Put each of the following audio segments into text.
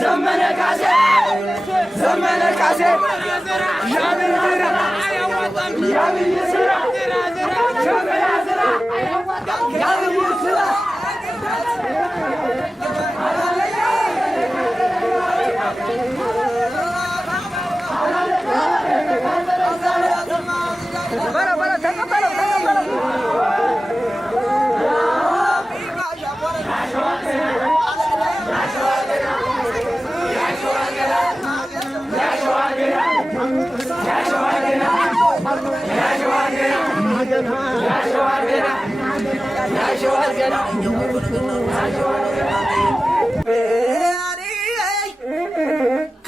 ዘመነ ካሴ ዘመነ ካሴ ያብይ ስራ ያብይ ስራ ሸበላ ስራ ያብይ ስራ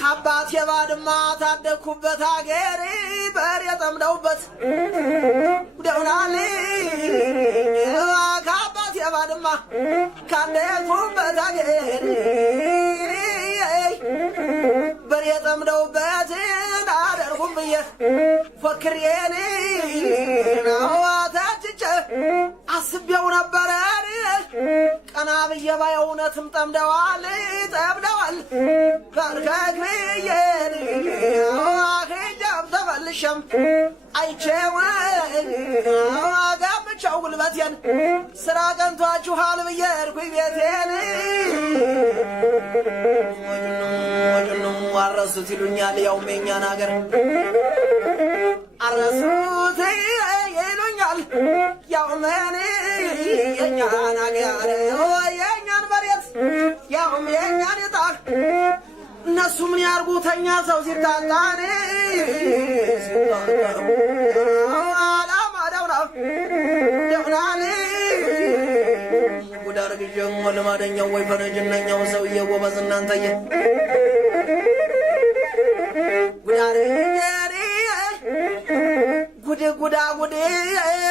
ካባት የባድማ ታደኩበት አገር በር የጠምደውበት ደውናል ካባት የባድማ ካደኩበት አገር በር የጠምደውበት አደርኩም ብዬ ፎክሬን ታጭቼ አስቤው ነበረ ቀና ብዬ ባይ እውነትም ጠምደዋል በርከክ ብዬ ሂጃብ ተመልሼም አይቼው ጋብቻው ጉልበቴን ስራ ቀንቷችኋል ብዬ እርኩኝ ቤቴን አረሱት ይሉኛል ያውም የእኛን አገር አረሱት ይሉኛል ያውም የእኛን አገር የእኛን መሬት ያውም የእኛን ዕጣ እነሱ ምን ያርጉተኛ ሰው ሲታጣን አላማዳውና ደውናል ጉዳር ግጀም ወለማደኛው ወይ ፈረጅነኛው ሰውዬ ጎበዝ እናንተየ ጉዳር ጉድ ጉዳ ጉድ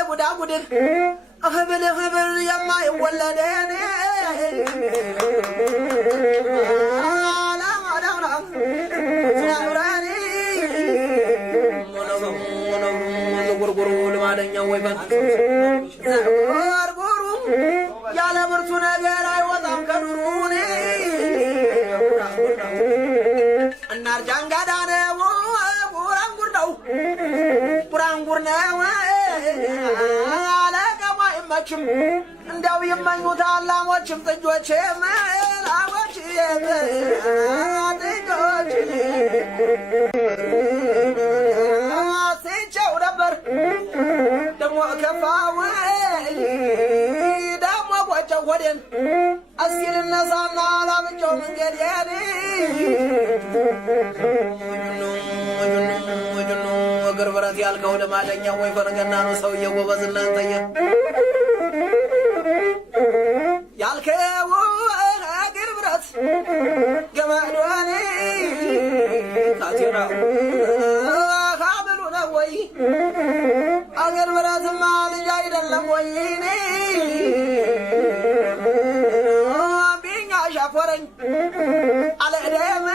ጉዳ ጉድ ህብል ህብል የማይወለደን ጉርጉሩ ልማደኛው ወይ ጉርጉሩ ያለ ብርቱ ነገር አይወጣም ከዱሩን እናርጃንጋዳ ነው ጉራንጉር ነው ጉራንጉር ነው አለቀማ ይመችም እንዲያው ይመኙታል ላሞችም ጥጆችም ላሞች ጥጆች አስቼው ነበር ደሞ ከፋው ደሞ ቆጨው ሆዴን እስኪ ልነሳና ላምጨው መንገዴን እግር ብረት ያልከው ልማደኛው ወይ ፈረገና ነው ሰውዬ ጎበዝ እናንተየ ያልከው እግር ብረት ገመዶን ካቴራ ካብሉ ነው ወይ አገር ብረትማ ልጅ አይደለም ወይ ቢኛ ሻፎረኝ አለደም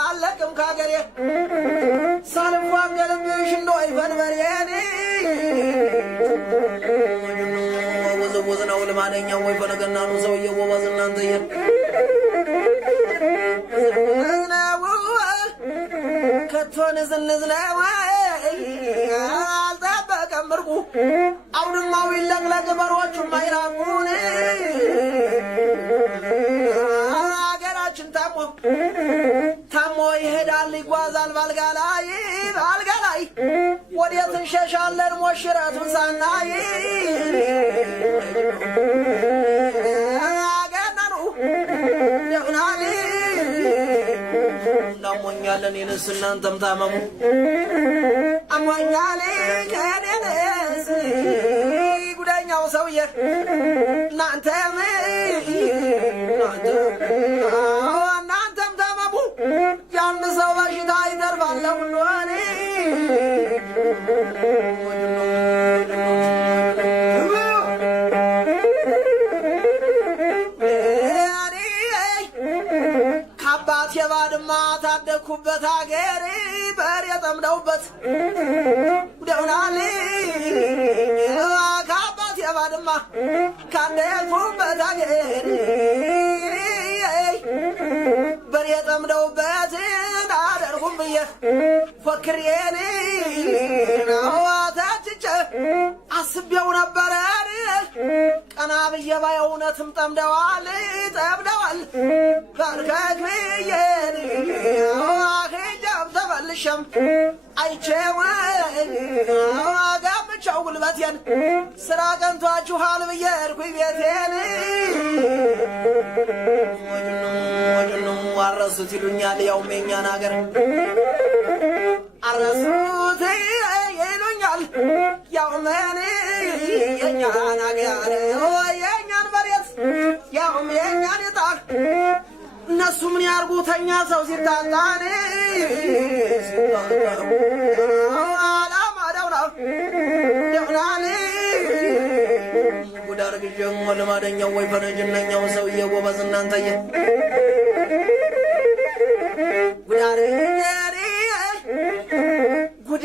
አለቅም ካገሬ ሳልፏገልብሽ እንደወይ ፈንበሬን ወዝ ነው ልማደኛው ወይ ፈነገና ነው ሰውዬ ጎበዝ እናንተየ ከቶን ዝንዝነው አልጠበቀም ብርቁ አውድማው ይለቅለቅ በሮቹም አይራቁን አገራችን ታሞ ይሄዳል ይጓዛል ባልጋ ላይ ወዴት እንሸሻለን ሞሽረቱን ሳናይ አገናኑ ደውናል እናሞኛለን የነስ እናንተም ታመሙ አሞኛል ከኔነስ ጉደኛው ሰውዬ እናንተም ታመሙ ያን ሰው በሽታ ይተርፋል ለሁሉን ካባት የባድማ ታደኩበት አገር በር የጠምደውበት ደውናል ካባት የባድማ ካደኩበት አገር ጠምደውበት አደርጉም ብዬ ፎክሬን ታችቼ አስቤው ነበረ ቀና ብዬ ባይ እውነትም ጠምደዋል በርከክ ብዬ ሂጃብ ተመልሸም አይቼው ጋብቻው ጉልበቴን ስራ ቀንቷችኋል ብዬ እርኩኝ ቤቴን አረሱት ይሉኛል ያውም የኛን አገር አረሱት ይሉኛል ያውም የኛን አገር የኛን መሬት ያውም የኛን ዕጣ እነሱ ምን ያርጉተኛ ሰው ሲታጣን አላማዳውና ደውናን ጉዳር ግጀም ወለማደኛው ወይ ፈረጅነኛው ሰውዬ ጎበዝ እናንተየ ጉዳር ጉድ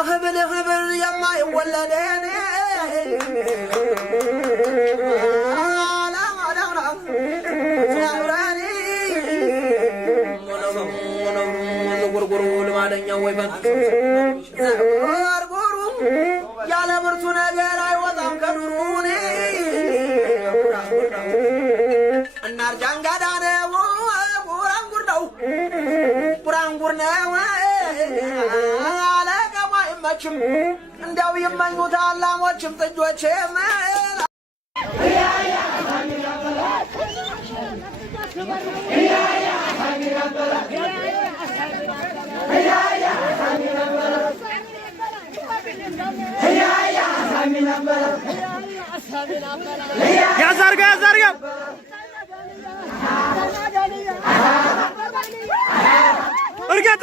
ህብል የማይወለደን ጉርጉሩ ልማደኛው ወይ ጉርጉሩ ያለ ብርቱ ነገር አይወጣም ከዱሩን እናርጃንጋዳ ነው ጉራንጉር ነው አለቀማ ይመችም እንዲያው ይመኙታል ላሞችም ጥጆችም ያዛርጋ እርጋት